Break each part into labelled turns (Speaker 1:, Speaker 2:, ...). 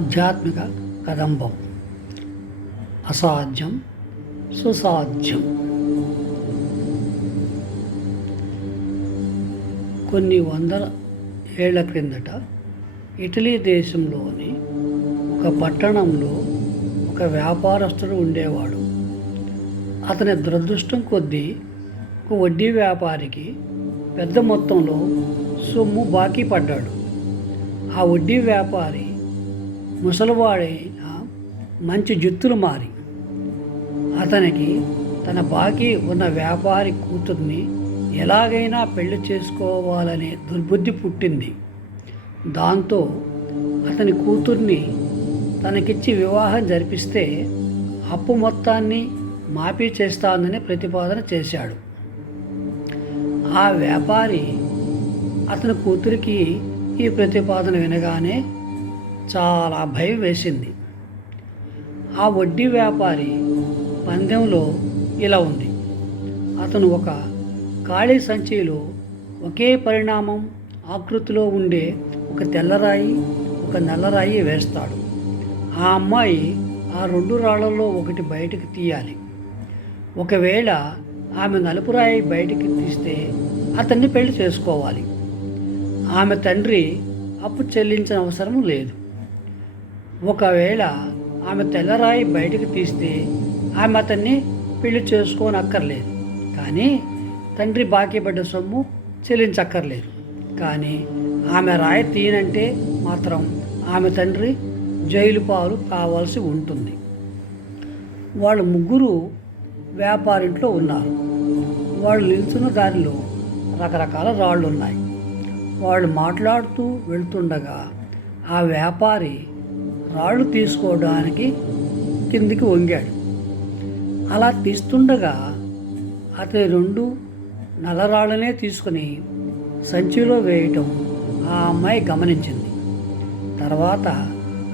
Speaker 1: ఆధ్యాత్మిక కదంబం. అసాధ్యం సుసాధ్యం. కొన్ని వందల ఏళ్ళ క్రిందట ఇటలీ దేశంలోని ఒక పట్టణంలో ఒక వ్యాపారస్తుడు ఉండేవాడు. అతని దురదృష్టం కొద్దీ ఒక వడ్డీ వ్యాపారికి పెద్ద మొత్తంలో సొమ్ము బాకీ పడ్డాడు. ఆ వడ్డీ వ్యాపారి ముసలివాడైన మంచి జుత్తులు మారి. అతనికి తన బాకీ ఉన్న వ్యాపారి కూతుర్ని ఎలాగైనా పెళ్ళి చేసుకోవాలనే దుర్బుద్ధి పుట్టింది. దాంతో అతని కూతుర్ని తనకిచ్చి వివాహం జరిపిస్తే అప్పు మొత్తాన్ని మాఫీ చేస్తానని ప్రతిపాదన చేశాడు. ఆ వ్యాపారి అతని కూతురికి ఈ ప్రతిపాదన వినగానే చాలా భయం వేసింది. ఆ వడ్డీ వ్యాపారి పందెంలో ఇలా ఉంది. అతను ఒక ఖాళీ సంచిలో ఒకే పరిణామం ఆకృతిలో ఉండే ఒక తెల్లరాయి ఒక నల్లరాయి వేస్తాడు. ఆ అమ్మాయి ఆ రెండు రాళ్ళలో ఒకటి బయటకు తీయాలి. ఒకవేళ ఆమె నలుపు రాయి బయటికి తీస్తే అతన్ని పెళ్ళి చేసుకోవాలి. ఆమె తండ్రి అప్పు చెల్లించిన అవసరం లేదు. ఒకవేళ ఆమె తెల్లరాయి బయటకు తీస్తే ఆమె అతన్ని పెళ్ళి చేసుకోనక్కర్లేదు. కానీ తండ్రి బాకీ పడ్డ సొమ్ము చెల్లించక్కర్లేదు. కానీ ఆమె రాయి తీయనంటే మాత్రం ఆమె తండ్రి జైలు పాలు కావాల్సి ఉంటుంది. వాళ్ళు ముగ్గురు వ్యాపారింట్లో ఉన్నారు. వాళ్ళు నిల్చున్న దారిలో రకరకాల రాళ్ళు ఉన్నాయి వాళ్ళు మాట్లాడుతూ వెళ్తుండగా ఆ వ్యాపారి రాళ్ళు తీసుకోవడానికి కిందికి వంగాడు. అలా తీస్తుండగా అతని రెండు నల్లరాళ్ళనే తీసుకుని సంచిలో వేయటం ఆ అమ్మాయి గమనించింది. తర్వాత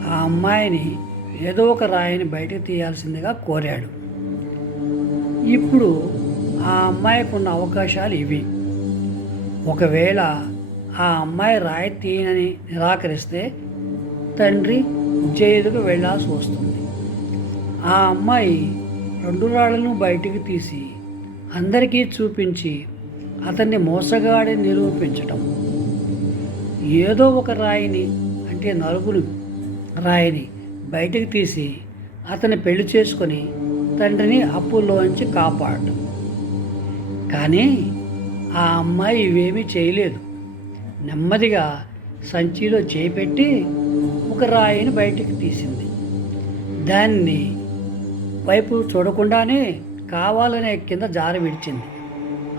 Speaker 1: ఆ అమ్మాయిని ఏదో ఒక రాయిని బయటకు తీయాల్సిందిగా కోరాడు. ఇప్పుడు ఆ అమ్మాయికి ఉన్న అవకాశాలు ఇవి. ఒకవేళ ఆ అమ్మాయి రాయి తీయనని నిరాకరిస్తే తండ్రి జైలుకు వెళ్ళాల్సి వస్తుంది. ఆ అమ్మాయి రెండు రాళ్ళను బయటికి తీసి అందరికీ చూపించి అతన్ని మోసగాడి నిరూపించటం. ఏదో ఒక రాయిని అంటే నలుగురు రాయిని బయటికి తీసి అతన్ని పెళ్ళి చేసుకొని తండ్రిని అప్పుల్లోంచి కాపాడటం. కానీ ఆ అమ్మాయి ఇవేమీ చేయలేదు. నెమ్మదిగా సంచిలో చేపెట్టి ఒక రాయిని బయటికి తీసింది. దాన్ని వైపు చూడకుండానే కావాలనే కింద జార విడిచింది.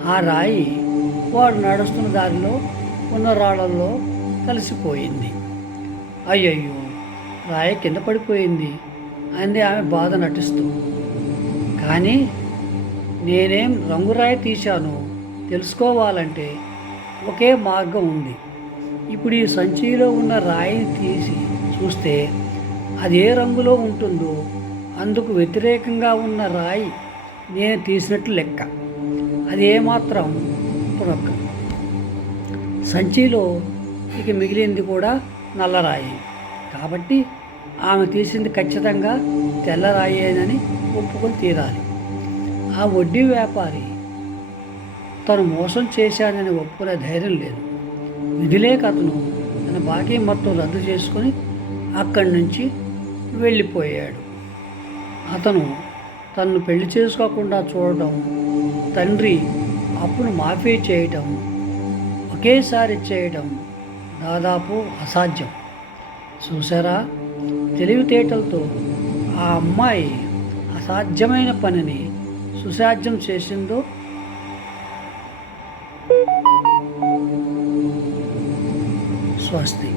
Speaker 1: ఆ రాయి వాడు నడుస్తున్న దారిలో ఉన్న రాళ్ళల్లో కలిసిపోయింది. అయ్యయ్యో రాయి కింద పడిపోయింది అంది ఆమె బాధ నటిస్తూ. కానీ నేనేం రంగురాయి తీశాను తెలుసుకోవాలంటే ఒకే మార్గం ఉంది. ఇప్పుడు ఈ సంచిలో ఉన్న రాయిని తీసి చూస్తే అది ఏ రంగులో ఉంటుందో అందుకు వ్యతిరేకంగా ఉన్న రాయి నేను తీసినట్లు లెక్క. అది ఏమాత్రం పునక్క సంచిలో ఇక మిగిలింది కూడా నల్లరాయి కాబట్టి ఆమె తీసింది ఖచ్చితంగా తెల్లరాయేనని ఒప్పుకొని తీరాలి. ఆ వడ్డీ వ్యాపారి తను మోసం చేశానని ఒప్పుకునే ధైర్యం లేదు. విధిలేక అతను తన బాకీ మొత్తం రద్దు చేసుకొని అక్కడి నుంచి వెళ్ళిపోయాడు. అతను తను పెళ్ళి చేసుకోకుండా చూడటం తండ్రి అప్పును మాఫీ చేయటం ఒకేసారి చేయటం దాదాపు అసాధ్యం. చూసారా తెలివితేటలతో ఆ అమ్మాయి అసాధ్యమైన పనిని సుసాధ్యం చేసిందో? స్వస్తి.